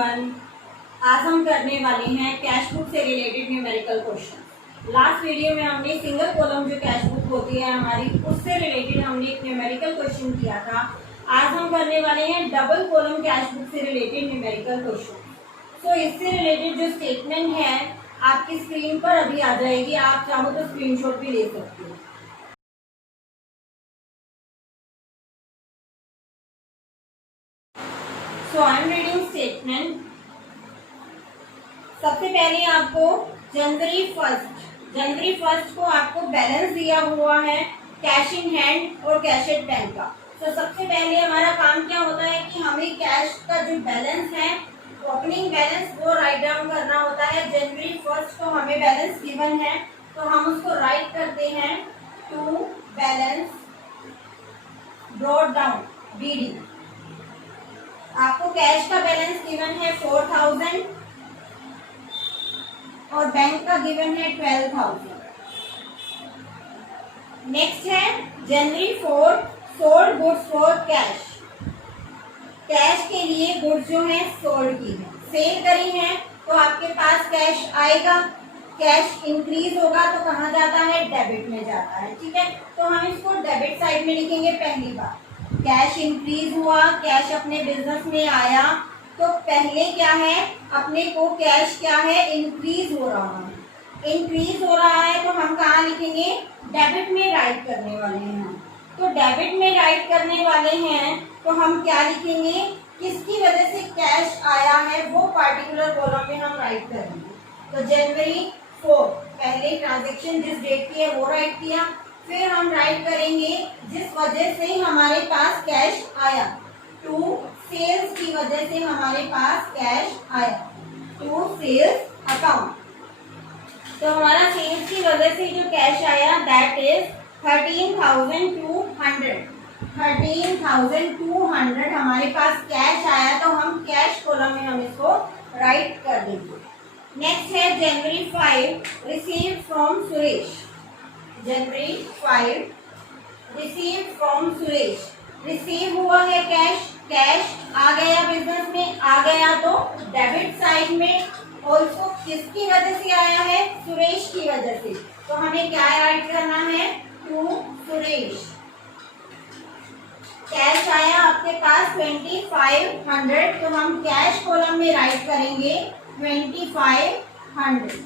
Everyone, आज हम करने वाले हैं कैश बुक से related numerical question. Last video में हमने सिंगल कॉलम जो कैश बुक होती है हमारी, उससे रिलेटेड हमने एक न्यूमेरिकल क्वेश्चन किया था। आज हम करने वाले हैं डबल कॉलम कैश बुक से रिलेटेड न्यूमेरिकल क्वेश्चन। तो इससे रिलेटेड जो स्टेटमेंट है आपकी स्क्रीन पर अभी आ जाएगी, आप चाहो तो स्क्रीनशॉट भी ले सकते हो। So I am reading statement। सबसे पहले आपको जनवरी फर्स्ट को आपको बैलेंस दिया हुआ है कैश इन हैंड और कैश एट बैंक का। तो सबसे पहले हमारा काम क्या होता है कि हमें कैश का जो बैलेंस है ओपनिंग बैलेंस वो राइट डाउन करना होता है। जनवरी फर्स्ट को हमें बैलेंस गिवन है तो हम उसको राइट करते हैं to balance brought down BD। आपको कैश का बैलेंस गिवन है 4000 और बैंक का गिवन है 12000। नेक्स्ट है जनवरी 4 sold goods for cash. Cash के लिए गुड्स जो है सोल्ड की है, सेल करी है तो आपके पास कैश आएगा। कैश इंक्रीज होगा तो कहाँ जाता है, डेबिट में जाता है। ठीक है, तो हम इसको डेबिट साइड में लिखेंगे। पहली बार कैश इंक्रीज हुआ, कैश अपने बिजनेस में आया तो पहले क्या है, अपने को कैश क्या है, इंक्रीज हो रहा है। इंक्रीज हो रहा है तो हम कहाँ लिखेंगे, डेबिट में राइट करने वाले हैं। तो डेबिट में राइट करने वाले हैं तो हम क्या लिखेंगे, किसकी वजह से कैश आया है वो पार्टिकुलर कॉलम में हम राइट करेंगे। तो जनवरी 4 पहले ट्रांजेक्शन जिस डेट की है वो राइट किया, फिर हम राइट करेंगे जिस वजह से हमारे पास कैश आया, टू सेल्स की वजह से हमारे पास कैश आया, टू सेल्स अकाउंट। तो हमारा सेल्स की वजह से जो कैश आया दैट इज 13,200। 13,200 हमारे पास कैश आया तो हम कैश कॉलम में हम इसको राइट कर देंगे। नेक्स्ट है जनवरी 5 receive from Suresh. January 5 receive from Suresh. Receive हुआ है कैश, कैश आ गया बिजनेस में, आ गया तो डेबिट साइड में। ऑल्सो किसकी वजह से आया है, सुरेश की वजह से, तो हमें क्या राइट करना है, टू सुरेश। कैश आया आपके पास 2500 तो हम कैश कॉलम में राइट करेंगे 2500।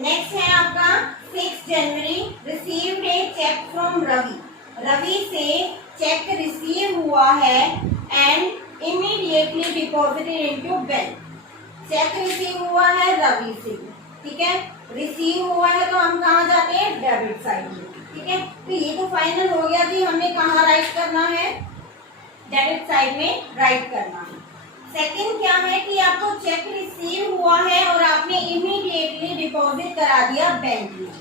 नेक्स्ट है आपका 6 January received a cheque from Ravi. Ravi से चेक रिसीव हुआ है and immediately deposited into bank. Cheque receive हुआ है रवि से, ठीक है, रिसीव हुआ है तो हम कहाँ जाते हैं, डेबिट साइड में। ठीक है, तो ये तो फाइनल हो गया कि हमें कहाँ राइट करना है, डेबिट साइड में राइट करना है। सेकंड क्या है कि आपको चेक रिसीव हुआ है और आपने इमीडिएटली डिपॉजिट करा दिया बैंक में।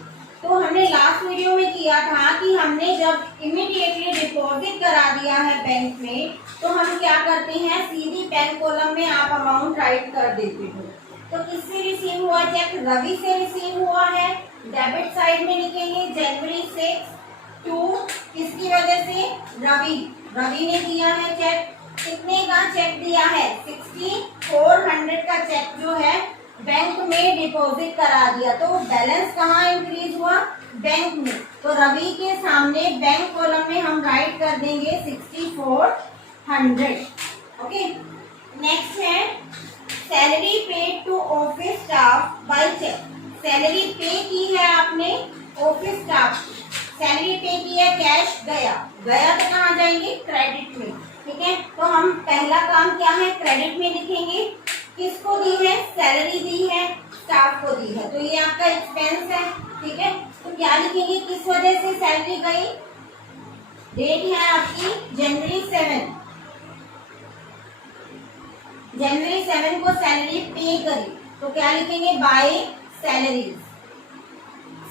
तो हमने लास्ट वीडियो में किया था कि हमने जब इमीडिएटली डिपॉजिट करा दिया है बैंक में तो हम क्या करते हैं, सीधी बैंक कॉलम में आप अमाउंट राइट कर देते हो। तो किससे रिसीव हुआ चेक, रवि से रिसीव हुआ है, डेबिट साइड में लिखेंगे जनवरी 6 टू किसकी वजह से, रवि ने दिया है चेक। कितने का चेक दिया है, 6400 का चेक जो है बैंक में डिपॉजिट करा दिया। तो बैलेंस कहाँ इंक्रीज हुआ, बैंक में। तो रवि के सामने बैंक कॉलम में हम राइट कर देंगे 6400। ओके, नेक्स्ट है salary paid to office staff by cheque. Salary pay की है आपने ऑफिस स्टाफ, सैलरी पे की है, कैश गया तो कहाँ जाएंगे, क्रेडिट में। ठीक है, तो हम पहला काम क्या है, क्रेडिट में लिखेंगे। किसको दी है, सैलरी दी है, स्टाफ को दी है, तो ये आपका एक्सपेंस है। ठीक है, तो क्या लिखेंगे, किस वजह से सैलरी गई, डेट है आपकी जनवरी 7। जनवरी 7 को सैलरी पे करी तो क्या लिखेंगे, बाय सैलरीज।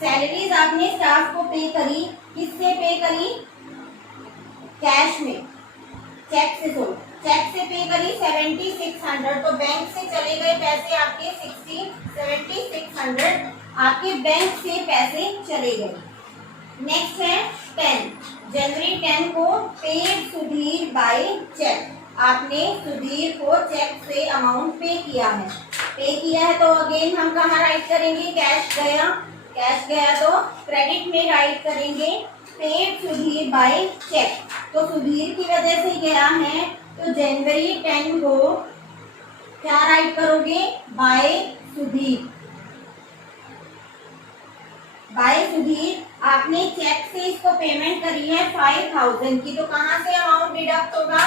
सैलरीज आपने स्टाफ को पे करी, किससे पे करी, कैश में, चेक से पे करी 7600। तो बैंक से चले गए पैसे आपके 7600 आपके बैंक से पैसे चले गए। नेक्स्ट है 10 जनवरी 10 को पेड सुधीर बाय चेक। आपने सुधीर को चेक से अमाउंट पे किया है तो अगेन हम कहाँ राइट करेंगे, कैश गया तो क्रेडिट में राइट करेंगे पेड सुधीर बाय चेक। तो सुधीर की वजह से गया है तो जनवरी 10 को क्या राइट करोगे, बाय सुधीर। आपने चेक से इसको पेमेंट करी है 5000 की, तो कहाँ से अमाउंट डिडक्ट होगा,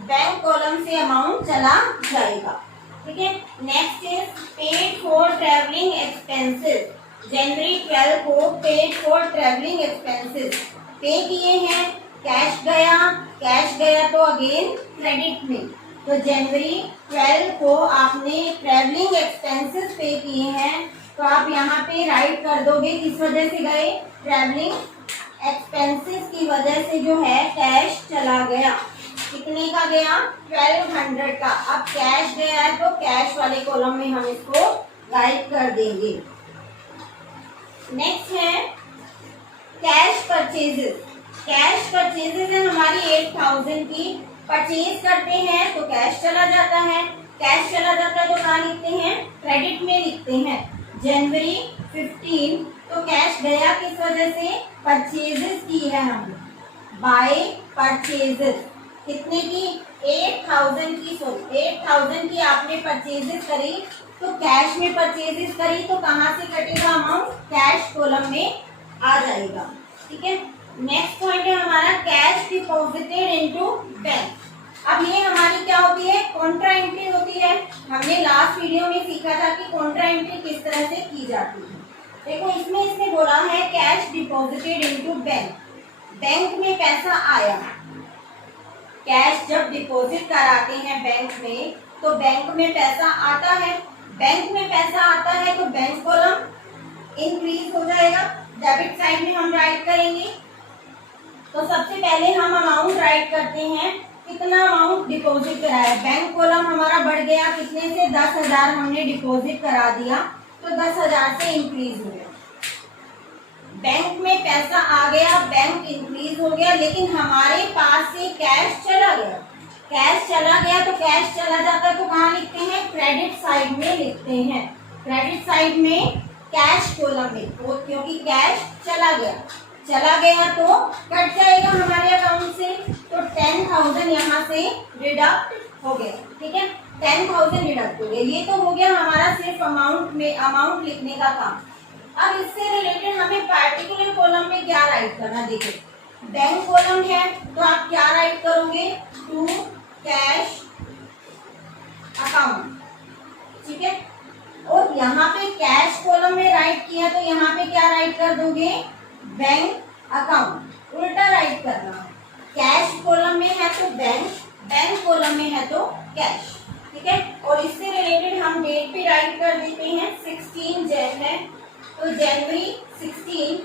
बैंक कॉलम से अमाउंट चला जाएगा। ठीक है। Next is paid for travelling expenses. जनवरी 12 को पेड फॉर ट्रेवलिंग एक्सपेंसेस पे किए हैं, कैश गया तो अगेन क्रेडिट में। तो जनवरी 12 को आपने ट्रेवलिंग एक्सपेंसेस पे किए हैं तो आप यहाँ पे राइट कर दोगे किस वजह से गए, ट्रेवलिंग एक्सपेंसेस की वजह से जो है कैश चला गया। कितने का गया, 1200 का। अब कैश गया है तो कैश वाले कॉलम में हम इसको राइट कर देंगे। नेक्स्ट है कैश परचेजेस है हमारी 8000 की। परचेज करते हैं तो कैश चला जाता है तो कहाँ लिखते हैं, क्रेडिट में लिखते हैं। जनवरी 15 तो कैश गया किस वजह से, परचेजेस की है हमने, बाय परचेजेस। कितने की, 8000 की आपने परचेजेस करी तो कैश में परचेजेस करी तो कहाँ से कटेगा अमाउंट, कैश कॉलम में आ जाएगा। ठीक है। नेक्स्ट पॉइंट है हमारा कैश डिपॉजिटेड इनटू बैंक। अब ये हमारी क्या होती है, कॉन्ट्रा एंट्री होती है। हमने लास्ट वीडियो में सीखा था कि कॉन्ट्रा एंट्री किस तरह से की जाती है। देखो इसमें इसने बोला है cash deposited into bank, bank में पैसा आया। कैश जब डिपॉजिट कराते हैं बैंक में तो बैंक में पैसा आता है, तो बैंक कॉलम इंक्रीज हो जाएगा, डेबिट साइड में हम राइट करेंगे। तो सबसे पहले हम अमाउंट राइट करते हैं, कितना अमाउंट डिपॉजिट कराया। बैंक कॉलम हमारा बढ़ गया कितने से, 10,000 हमने डिपॉजिट करा दिया तो 10,000 से इंक्रीज हो गया। बैंक में पैसा आ गया, बैंक इंक्रीज हो गया, लेकिन हमारे पास से कैश चला गया तो कैश चला जाता है तो कहाँ लिखते हैं, क्रेडिट साइड में लिखते हैं। क्रेडिट साइड में कैश कॉलम में, तो क्योंकि कैश चला गया तो कट जाएगा हमारे अकाउंट से, तो 10,000 यहाँ से डिडक्ट हो गया। ठीक है, 10,000 डिडक्ट हो गया। ये तो हो गया हमारा सिर्फ अमाउंट लिखने का काम। अब इससे रिलेटेड हमें पार्टिकुलर कॉलम में क्या राइट करना, देखो बैंक कॉलम है तो आप क्या राइट करोगे, टू कैश अकाउंट। ठीक है, और यहाँ पे कैश कॉलम में राइट किया तो यहाँ पे क्या राइट कर दोगे, बैंक अकाउंट। उल्टा राइट करना, कैश कॉलम में है तो बैंक कॉलम में है तो कैश। ठीक है, और इससे रिलेटेड हम डेट पे राइट कर देते हैं 16 जैन है तो जनवरी 16।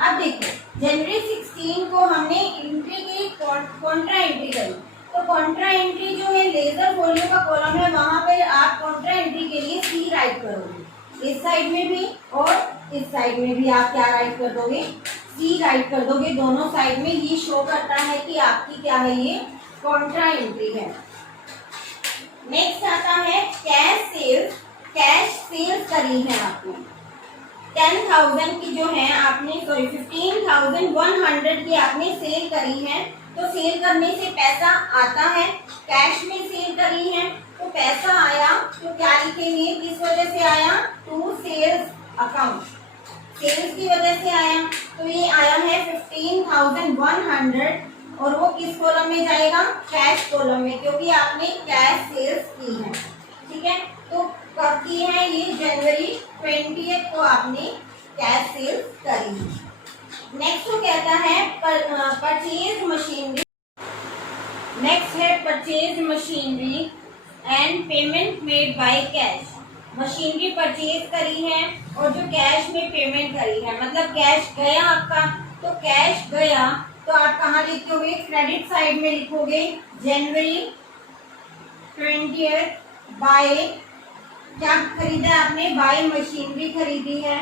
अब देखो जनवरी 16 को हमने एंट्री की, कॉन्ट्रा एंट्री करी, तो कॉन्ट्रा एंट्री जो है लेजर फोलियो का कॉलम है, वहां पे आप कॉन्ट्रा एंट्री के लिए सी राइट करोगे। इस साइड में भी और इस साइड में भी आप क्या राइट कर दोगे, सी राइट कर दोगे। दोनों साइड में ये शो करता है कि आपकी क्या है, ये कॉन्ट्रा एंट्री है। नेक्स्ट आता है कैश सेल्स। कैश सेल्स करी है आपने 10,000 की जो है आपने 15,100 की आपने सेल करी है, तो सेल करने से पैसा आता है, कैश में सेल करी है तो पैसा आया, तो क्या लिखेंगे, किस वजह से आया, टू सेल्स अकाउंट, सेल्स की वजह से आया, तो ये आया है 15,100 और वो किस कॉलम में जाएगा, कैश कॉलम में, क्योंकि आपने कैश सेल्स की है। ठीक है, तो कब की है ये, जनवरी 20 को आपने कैश सेल्स करी है। नेक्स्ट वो कहता है परचेज मशीनरी। नेक्स्ट है purchase machinery and payment made by cash. Machinery purchase करी है और जो कैश में पेमेंट करी है, मतलब कैश गया आपका, तो कैश गया तो आप कहाँ लिखोगे, क्रेडिट साइड में लिखोगे जनवरी 20 बाय, क्या खरीदा आपने, बाय मशीनरी खरीदी है,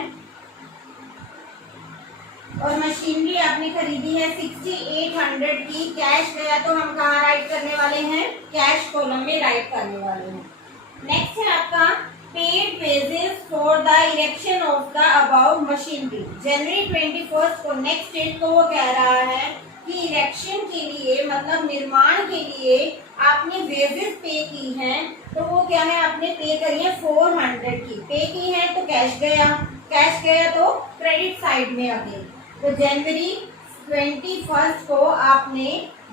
और मशीनरी आपने खरीदी है 6800 की। कैश गया तो हम कहाँ राइट करने वाले हैं, कैश कॉलम में राइट करने वाले हैं। नेक्स्ट है आपका paid wages for the erection of the above machinery. जनवरी 21 को नेक्स्ट डेट को वो कह रहा है कि इरेक्शन के लिए मतलब निर्माण के लिए आपने वेजेस पे की हैं, तो वो क्या है आपने पे करी है 400 की। पे की है तो कैश गया, कैश गया तो क्रेडिट साइड में आ गई। तो जनवरी 21 को आपने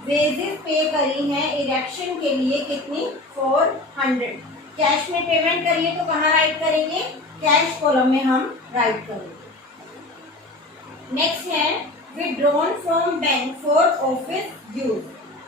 वेजेस पे करी हैं इरेक्शन के लिए कितनी, 400। कैश में पेमेंट करिए तो कहाँ राइट करेंगे, कैश कॉलम में हम राइट करेंगे। नेक्स्ट है withdrawn from bank for office use.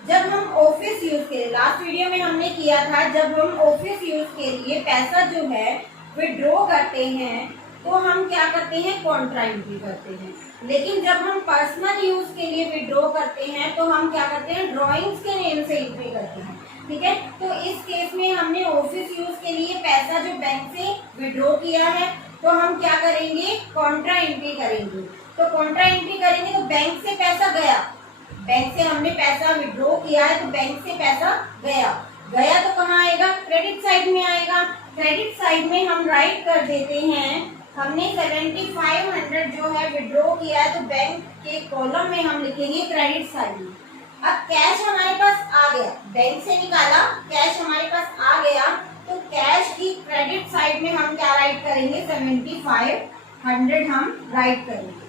जब हम ऑफिस यूज के लिए, लास्ट वीडियो में हमने किया था, जब हम ऑफिस यूज के लिए पैसा जो है विड्रॉ करते हैं तो हम क्या करते हैं, कॉन्ट्रा एंट्री करते हैं। लेकिन जब हम पर्सनल यूज के लिए विड्रॉ करते हैं तो हम क्या करते हैं, ड्रॉइंग्स के नेम से एंट्री करते हैं। ठीक है, तो इस केस में हमने ऑफिस यूज के लिए पैसा जो बैंक से विड्रॉ किया है तो हम क्या करेंगे, कॉन्ट्रा एंट्री करेंगे। तो कॉन्ट्रा एंट्री करेंगे तो बैंक से पैसा गया, बैंक से हमने पैसा विड्रॉ किया है तो बैंक से पैसा गया, गया तो कहाँ आएगा, क्रेडिट साइड में आएगा। क्रेडिट साइड में हम राइट कर देते हैं, हमने 7500 जो है विड्रॉ किया है तो बैंक के कॉलम में हम लिखेंगे क्रेडिट साइड में। अब कैश हमारे पास आ गया, बैंक से निकाला, कैश हमारे पास आ गया तो कैश की क्रेडिट साइड में हम क्या राइट करेंगे, 7500 हम राइट करेंगे।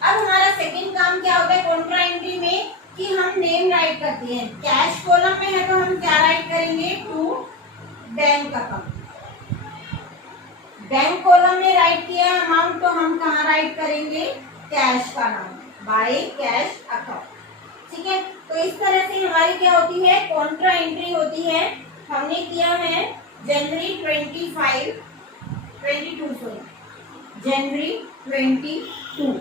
अब हमारा सेकंड काम क्या होता है कॉन्ट्रा एंट्री में, कि हम नेम राइट करते हैं। कैश कॉलम में है तो हम क्या राइट करेंगे, to bank account. Bank column में राइट किया अमाउंट तो हम कहाँ राइट करेंगे, कैश का नाम, बाय कैश अकाउंट। ठीक है, तो इस तरह से हमारी क्या होती है, कॉन्ट्रा एंट्री होती है। हमने किया है जनवरी 22 जनवरी 22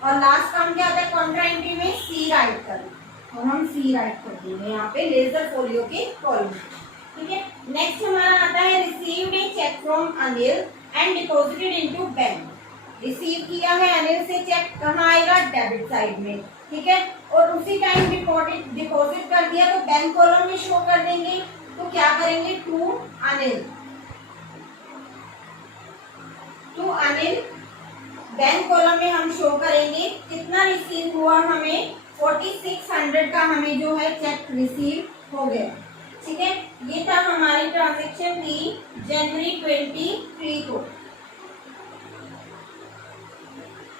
और लास्ट काम क्या होता है कॉन्ट्रा एंट्री में, सी राइट करना, और हम सी राइट कर देंगे यहाँ पे लेजर फोलियो के कॉलम। ठीक है, नेक्स्ट हमारा आता है received a cheque from Anil and deposited into bank. Receive किया है अनिल से चेक, कहाँ आएगा, डेबिट साइड में। ठीक है, और उसी टाइम डिपॉजिट कर दिया तो बैंक कॉलम में शो कर देंगे। तो क्या करेंगे, टू अनिल बैंक कॉलम में हम शो करेंगे कितना रिसीव हुआ, हमें 4600 का हमें जो है चेक रिसीव हो गया। ठीक है, ये था हमारी ट्रांजैक्शन थी जनवरी 23 को।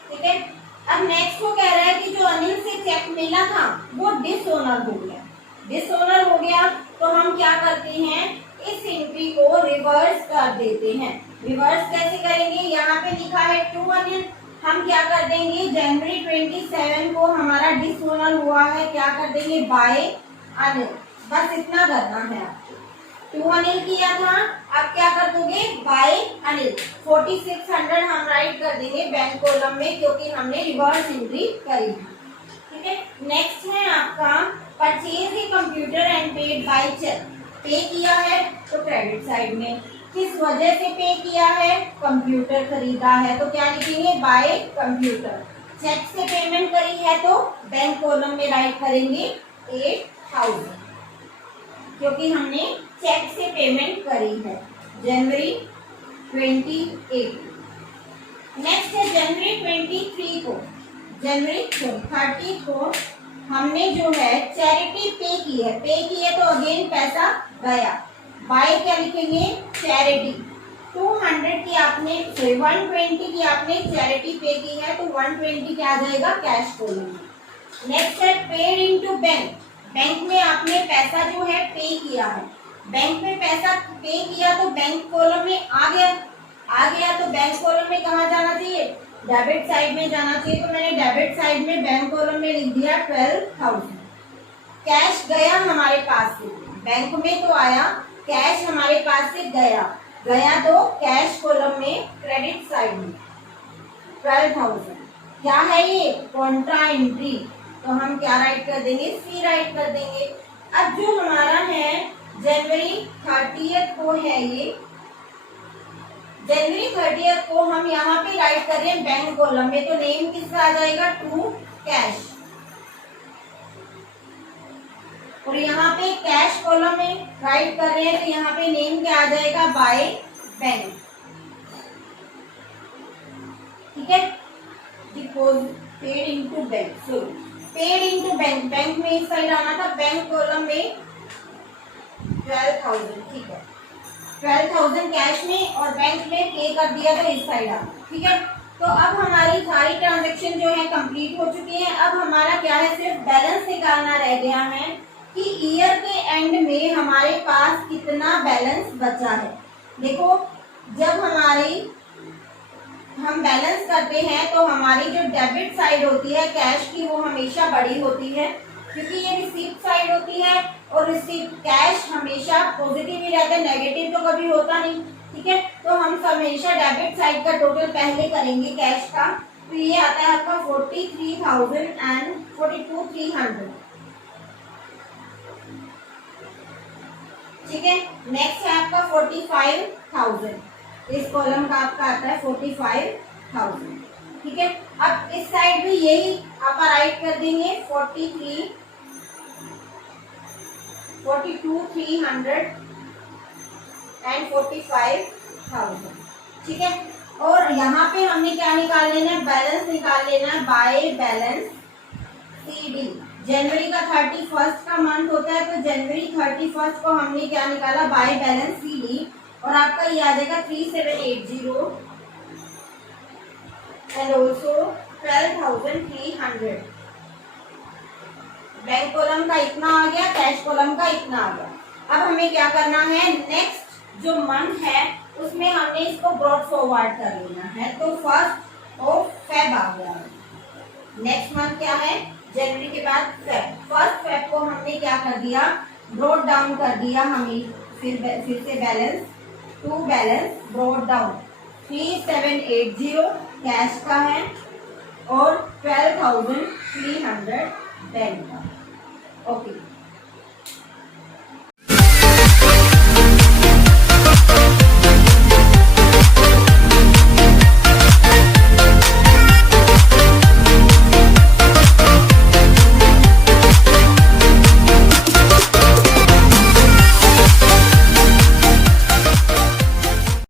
ठीक है, अब नेक्स्ट को कह रहा है कि जो अनिल से चेक मिला था वो डिसओनर हो गया। डिसओनर हो गया तो हम क्या करते हैं, इस एंट्री को रिवर्स कर देते हैं। रिवर्स कैसे करेंगे, यहाँ पे लिखा है टू अनिल, हम क्या कर देंगे, जनवरी 27 को हमारा डिसओनर हुआ है, क्या कर देंगे, बाय अनिल। बस इतना करना है आपको। टू अनिल किया था, अब क्या कर दोगे, बाय अनिल। 4600 हम राइट कर देंगे बैंक कॉलम में क्योंकि हमने रिवर्स एंट्री करी थी। ठीक है, नेक्स्ट है आपका purchase a computer and paid by cheque. Pay किया है तो क्रेडिट साइड में, किस वजह से पे किया है, कंप्यूटर खरीदा है तो क्या लिखेंगे, बाय कंप्यूटर। चेक से पेमेंट करी है तो बैंक कॉलम में राइट करेंगे 8000 क्योंकि हमने चेक से पेमेंट करी है जनवरी 28। नेक्स्ट है जनवरी 23 को, जनवरी 30 को हमने जो है चैरिटी पे की है। पे की है तो अगेन पैसा गया, बाय क्या लिखेंगे, चैरिटी। 200 की आपने 120 की आपने चैरिटी पे की है तो 120 क्या आ जाएगा, कैश कॉलम में। नेक्स्ट है पेड इनटू बैंक। बैंक में आपने पैसा जो है पे किया है, बैंक में पैसा पे किया तो बैंक कॉलम में आ गया तो बैंक कॉलम में कहाँ जाना चाहिए, डेबिट साइड में जाना चाहिए। तो मैंने डेबिट साइड में बैंक कॉलम में लिख दिया 12000। कैश गया हमारे पास से, बैंक में तो आया, कैश हमारे पास से गया तो कैश कॉलम में क्रेडिट साइड में 12000। क्या है ये, कॉन्ट्रा एंट्री, तो हम क्या राइट कर देंगे, सी राइट कर देंगे। अब जो हमारा है जनवरी 30 को है ये जनवरी 30 को हम यहाँ पे राइट कर रहे हैं बैंक कॉलम में, तो नेम किसका आ जाएगा, टू कैश। और यहाँ पे कैश कॉलम में राइट कर रहे हैं तो यहाँ पे नेम क्या आ जाएगा, बाय बैंक। ठीक है, deposit paid into bank, sorry paid into bank, bank में इस साइड आना था, बैंक कॉलम में 12,000। ठीक है, 12,000 कैश में और बैंक में पे कर दिया तो इस साइड आना। ठीक है, तो अब हमारी सारी ट्रांजेक्शन जो है कंप्लीट हो चुकी है। अब हमारा क्या है, सिर्फ बैलेंस निकालना रह गया है कि ईयर के एंड में हमारे पास कितना बैलेंस बचा है। देखो, जब हम बैलेंस करते हैं तो हमारी जो डेबिट साइड होती है कैश की, वो हमेशा बड़ी होती है, क्योंकि ये रिसीप्ट साइड होती है और रिसीप्ट कैश हमेशा पॉजिटिव ही रहता है, नेगेटिव तो कभी होता नहीं। ठीक है, तो हम हमेशा डेबिट साइड का टोटल पहले करेंगे कैश का, तो ये आता है आपका 43,000 एंड 42,300। ठीक है, नेक्स्ट है आपका 45,000, इस कॉलम का आपका आता है 45,000। ठीक है, अब इस साइड भी यही आप राइट कर देंगे 42,300 एंड 45,000। ठीक है, और यहाँ पे हमने क्या निकाल लेना है, बैलेंस निकाल लेना है बाय बैलेंस CD। जनवरी का 31 का मंथ होता है, तो जनवरी 31 को हमने क्या निकाला, बाय बैलेंस CD, और आपका ये आ जाएगा 3780 एंड ऑल्सो 12,300। बैंक कॉलम का इतना आ गया, कैश कॉलम का इतना आ गया। अब हमें क्या करना है, नेक्स्ट जो मंथ है उसमें हमने इसको ब्रॉड फॉरवर्ड कर लेना है, तो 1 फेब आ गया। नेक्स्ट मंथ क्या है, जनवरी के बाद फेब। 1 फेब को हमने क्या कर दिया, ब्रॉड डाउन कर दिया, हमें फिर से balance to balance brought down 3780 cash का है और 12,300 बैंक का। ओके।